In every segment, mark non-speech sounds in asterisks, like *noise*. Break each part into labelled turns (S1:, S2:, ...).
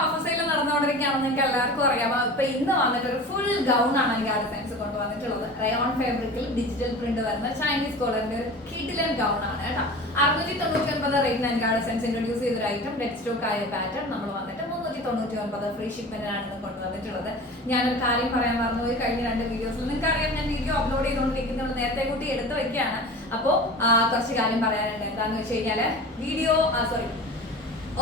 S1: ഓഫീസിൽ നടന്നുകൊണ്ടിരിക്കുകയാണെന്ന് നിങ്ങൾക്ക് എല്ലാവർക്കും അറിയാം. ഇപ്പൊ ഇന്ന് വന്നിട്ട് ഒരു ഫുൾ ഗൗൺ ആണ് അൻകാട് കൊണ്ട് കൊണ്ടുവന്നിട്ടുള്ളത് റയോൺ ഫാബ്രിക്കിൽ ഡിജിറ്റൽ പ്രിന്റ് വരുന്ന ചൈനീസ് കോളറിന്റെ ഒരു കിഡിലൻ ഗൗൺ ആണ് കേട്ടോ. അറുന്നൂറ്റി തൊണ്ണൂറ്റി ഒൻപത് റേറ്റിന് അൻകാട് സെൻസ് ഇൻട്രൊഡ്യൂസ് ചെയ്തൊരു ഐറ്റം ഡെഡ് സ്റ്റോക്ക് ആയ പാറ്റേൺ നമ്മൾ വന്നിട്ട് മുന്നൂറ്റി തൊണ്ണൂറ്റി ഒൻപത് ഫ്രീ ഷിപ്മെന്റിനാണ് ഇന്ന് കൊണ്ടുവന്നിട്ടുള്ളത് ഞാനൊരു കാര്യം പറയാൻ പറഞ്ഞു ഒരു കഴിഞ്ഞ രണ്ട് വീഡിയോസിൽ നിങ്ങൾക്ക് അറിയാം ഞാൻ വീഡിയോ അപ്ലോഡ് ചെയ്തുകൊണ്ടിരിക്കുന്നത് നേരത്തെ കൂട്ടി എടുത്തു വെക്കുകയാണ്. അപ്പോൾ കുറച്ച് കാര്യം പറയാനുണ്ട്. എന്താണെന്ന് വെച്ച് കഴിഞ്ഞാൽ വീഡിയോ സോറി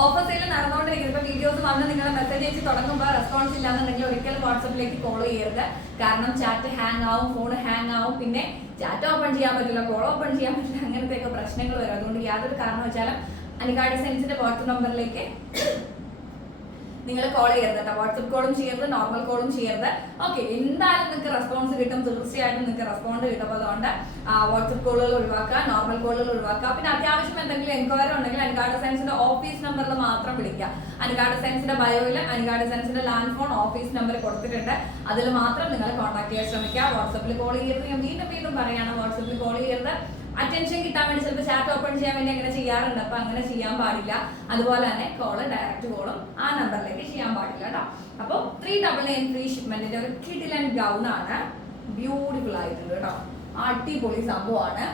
S1: ഓഫർ സെയിൽ നടന്നുകൊണ്ടിരിക്കുന്നത് ഇപ്പൊ വീഡിയോസ് വന്ന് നിങ്ങൾ മെസ്സേജ് അയച്ച് തുടങ്ങുമ്പോൾ റെസ്പോൺസ് ഇല്ലാന്നുണ്ടെങ്കിൽ ഒരിക്കലും വാട്സപ്പിലേക്ക് കോൾ ചെയ്യരുത്. കാരണം ചാറ്റ് ഹാങ് ആവും ഫോൺ ഹാങ് ആവും. പിന്നെ ചാറ്റ് ഓപ്പൺ ചെയ്യാൻ പറ്റില്ല കോൾ ഓപ്പൺ ചെയ്യാൻ പറ്റില്ല അങ്ങനത്തെ പ്രശ്നങ്ങൾ വരും. അതുകൊണ്ട് യാതൊരു കാരണം വെച്ചാലും അനികാട് സെൻസിന്റെ വാട്സപ്പ് നമ്പറിലേക്ക് നിങ്ങൾ കോൾ ചെയ്യരുത് കേട്ടോ വാട്സപ്പ് കോളും ചെയ്യരുത് നോർമൽ കോളും ചെയ്യരുത്. ഓക്കെ എന്തായാലും നിങ്ങൾക്ക് റെസ്പോൺസ് കിട്ടും. തീർച്ചയായിട്ടും നിങ്ങൾക്ക് റെസ്പോണ്ട് കിട്ടും അതുകൊണ്ട് വാട്സപ്പ് കോളുകൾ ഒഴിവാക്കുക നോർമൽ കോളുകൾ ഒഴിവാക്കുക. പിന്നെ അത്യാവശ്യം എന്തെങ്കിലും എൻക്വയറി ഉണ്ടെങ്കിൽ അനുഗാഡ സയൻസിന്റെ ഓഫീസ് നമ്പറിൽ മാത്രം വിളിക്കുക. അനുഗാഡ സയൻസിന്റെ ബയോയിൽ അനുഗാഡ സയൻസിന്റെ ലാൻഡ് ഫോൺ ഓഫീസ് നമ്പർ കൊടുത്തിട്ടുണ്ട്. അതിൽ മാത്രം നിങ്ങൾ കോൺടാക്ട് ചെയ്യാൻ ശ്രമിക്കുക. വാട്സപ്പിൽ കോൾ ചെയ്യരുത്. ഞാൻ വീണ്ടും വീണ്ടും പറയുകയാണ് വാട്സപ്പിൽ കോൾ ചെയ്യരുത്. അറ്റൻഷൻ കിട്ടാൻ വേണ്ടി ചിലപ്പോൾ ചാറ്റ് ഓപ്പൺ ചെയ്യാൻ വേണ്ടി അങ്ങനെ ചെയ്യാറുണ്ട്. അപ്പൊ അങ്ങനെ ചെയ്യാൻ പാടില്ല. അതുപോലെ തന്നെ കോൾ ഡയറക്റ്റ് കോളും ആ നമ്പറിലേക്ക് ചെയ്യാൻ പാടില്ല കേട്ടോ അപ്പോൾ ത്രീ ഡബിൾ നയൻ ത്രീ ഷിപ്മെന്റിന്റെ ഒരു കിഡിലൻ ഗൗൺ ആണ്. ബ്യൂട്ടിഫുൾ ആയിട്ടുണ്ട് കേട്ടോ. അടിപൊളി സംഭവമാണ്.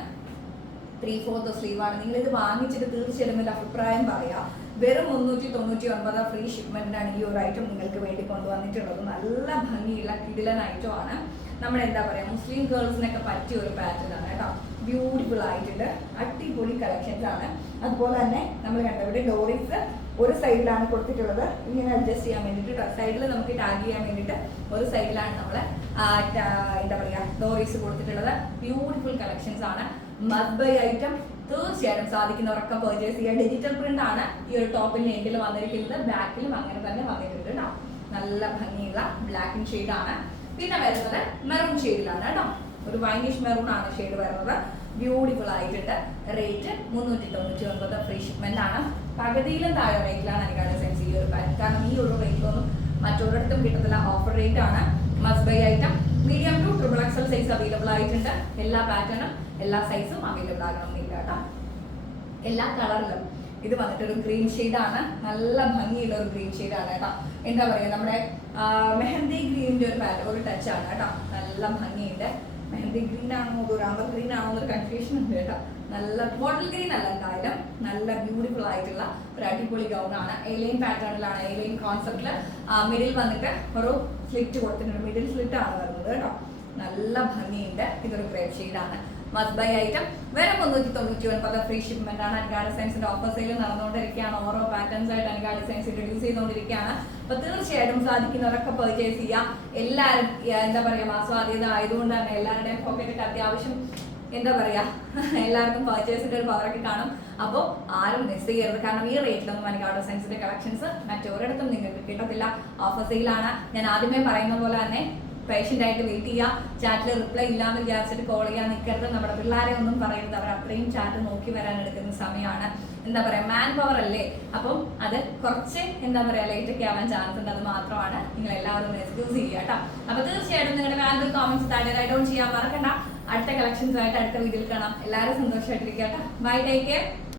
S1: ത്രീ ഫോർത്ത് സ്ലീവ് ആണ്. നിങ്ങൾ ഇത് വാങ്ങിച്ചിട്ട് തീർച്ചയായിട്ടും ഒരു അഭിപ്രായം പറയാം. വെറും മുന്നൂറ്റി തൊണ്ണൂറ്റി ഒൻപത് ഫ്രീ ഷിപ്മെന്റിനാണ് ഈ ഒരു ഐറ്റം നിങ്ങൾക്ക് വേണ്ടി കൊണ്ടുവന്നിട്ടുള്ളത്. നല്ല ഭംഗിയുള്ള കിടിലൻ ഐറ്റം ആണ്. നമ്മുടെ എന്താ പറയുക മുസ്ലിം ഗേൾസിനൊക്കെ പറ്റിയ ഒരു പാറ്റേൺ ആണ് കേട്ടോ. ബ്യൂട്ടിഫുൾ ആയിട്ടുണ്ട് അടിപൊളി കളക്ഷൻസ് ആണ്. അതുപോലെ തന്നെ നമ്മൾ കണ്ടോ ഇവിടെ ഡോറീസ് ഒരു സൈഡിലാണ് കൊടുത്തിട്ടുള്ളത്. ഇങ്ങനെ അഡ്ജസ്റ്റ് ചെയ്യാൻ വേണ്ടിയിട്ട് സൈഡിൽ നമുക്ക് ടാഗ് ചെയ്യാൻ വേണ്ടിയിട്ട് ഒരു സൈഡിലാണ് നമ്മൾ എന്താ പറയുക ഡോറീസ് കൊടുത്തിട്ടുള്ളത്. ബ്യൂട്ടിഫുൾ കളക്ഷൻസ് ആണ്. മദ്ബൈ ഐറ്റം തീർച്ചയായിട്ടും സാധിക്കുന്നവരൊക്കെ പർച്ചേസ് ചെയ്യുക ഡിജിറ്റൽ പ്രിന്റ് ആണ് ഈ ഒരു ടോപ്പിന്റെ എൻഡിൽ വന്നിരിക്കുന്നത്. ബാക്കിലും അങ്ങനെ തന്നെ വന്നിട്ടുണ്ട് കേട്ടോ നല്ല ഭംഗിയുള്ള ബ്ലാക്ക് ഷെയ്ഡ് ആണ്. പിന്നെ വരുന്നത് മെറൂൺ ഷെയ്ഡിലാണ് കേട്ടോ. ഒരു വൈനിഷ് മെറൂൺ ആണ് ഷെയ്ഡ് വരുന്നത്. ബ്യൂട്ടിഫുൾ ആയിട്ടുണ്ട്. റേറ്റ് മുന്നൂറ്റി തൊണ്ണൂറ്റി ഒൻപത് ഫ്രീ ഷിപ്മെന്റ് ആണ്. പകുതിയിലും താഴെ റേറ്റിലാണ് എനിക്കാണ് സെൻസ് ഈ ഒരു പാറ്റ് കാരണം ഈ ഒരു റേറ്റിലൊന്നും മറ്റൊരിടത്തും കിട്ടത്തില്ല. ഓഫർ റേറ്റ് ആണ്. Must buy item medium to triple XL size available ആയിട്ടുണ്ട്. എല്ലാ പാറ്റേണും എല്ലാ സൈസും അവൈലബിൾ കേട്ടോ. എല്ലാ കളറിലും ഇത് വന്നിട്ട് ഒരു ഗ്രീൻ ആണ്. നല്ല ഭംഗിയുള്ള ഒരു ഗ്രീൻ ആണ് കേട്ടോ. എന്താ പറയുക നമ്മുടെ മെഹന്തി ഗ്രീനിന്റെ ഒരു പാറ്റ് ഒരു ടച്ച് ആണ് കേട്ടോ. നല്ല ഭംഗിയുണ്ട്. മെഹന്തി ഗ്രീൻ ആണോ ദുരാമ്പർ ഗ്രീൻ ആണോ എന്നൊരു കൺഫ്യൂഷൻ ഉണ്ട് കേട്ടോ. നല്ല ബോട്ടിൽ ഗ്രീൻ അല്ല എന്തായാലും. നല്ല ബ്യൂട്ടിഫുൾ ആയിട്ടുള്ള ഒരു അടിപൊളി ഗൗൺ ആണ്. എലൈൻ പാറ്റേണിലാണ് എലൈൻ കോൺസെപ്റ്റിൽ മിഡിൽ വന്നിട്ട് ഒരു സ്ലിറ്റ് കൊടുത്തിട്ടുണ്ട്. മിഡിൽ സ്ലിറ്റ് ആണ് വരുന്നത് കേട്ടോ. നല്ല ഭംഗിയുണ്ട്. ഇതൊരു ഗ്രേപ്പ് ആണ്. മസ്റ്റ് ബൈ ഐറ്റം വേറെ മുന്നൂറ്റി തൊണ്ണൂറ്റി ഒൻപത് ഫ്രീ ഷിപ്മെന്റ് ആണ് അൻകാട് സയൻസിന്റെ ഓഫർ സെയിൽ നടന്നുകൊണ്ടിരിക്കുകയാണ്. ഓരോ പാറ്റേൺസ് ആയിട്ട് അൻകാട് സയൻസ് ഇൻട്രൊഡ്യൂസ് ചെയ്തുകൊണ്ടിരിക്കുകയാണ്. അപ്പൊ തീർച്ചയായിട്ടും സാധിക്കുന്നവരൊക്കെ പർച്ചേസ് ചെയ്യാം. എല്ലാവരും എന്താ പറയാ ആസ്വാദ്യത ആയതുകൊണ്ട് തന്നെ എല്ലാവരുടെയും പോക്കറ്റ് അത്യാവശ്യം എന്താ പറയാ *laughs* എല്ലാവർക്കും പർച്ചേസിന്റെ ഒരു പവറൊക്കെ കാണും. അപ്പോൾ ആരും മിസ് ചെയ്യരുത്. കാരണം ഈ റേറ്റിലൊന്നും അൻകാട് സയൻസിന്റെ കളക്ഷൻസ് മറ്റൊരിടത്തും നിങ്ങൾക്ക് കിട്ടത്തില്ല. ഓഫർ സെയിലാണ് ഞാൻ ആദ്യമേ പറയുന്ന പോലെ തന്നെ പേഷ്യന്റ് ആയിട്ട് വെയിറ്റ് ചെയ്യുക ചാറ്റിൽ റിപ്ലൈ ഇല്ലാന്ന് വിചാരിച്ചിട്ട് കോൾ ചെയ്യാൻ നിൽക്കരുത് നമ്മുടെ പിള്ളേരെ ഒന്നും പറയരുത്. അവർ അത്രയും ചാറ്റ് നോക്കി വരാൻ എടുക്കുന്ന സമയമാണ്. എന്താ പറയാ? മാൻ പവർ അല്ലേ? അപ്പം അത് കുറച്ച് എന്താ പറയാ ലേറ്റൊക്കെ ആവാൻ ചാൻസ് ഉണ്ട്. അത് മാത്രമാണ് നിങ്ങൾ എല്ലാവരും എക്സ്ക്യൂസ് ചെയ്യുക കേട്ടോ. അപ്പൊ തീർച്ചയായിട്ടും നിങ്ങളുടെ വാല്യൂ കോമൻസ് താഴെ റൈറ്റ് ഡൗൺ ചെയ്യാൻ മറക്കണ്ട. അടുത്ത കളക്ഷൻസുമായിട്ട് അടുത്ത വീഡിയോയിൽ കാണാം. എല്ലാവരും സന്തോഷമായിട്ടിരിക്കുക ബൈ ടേക്ക് കെയർ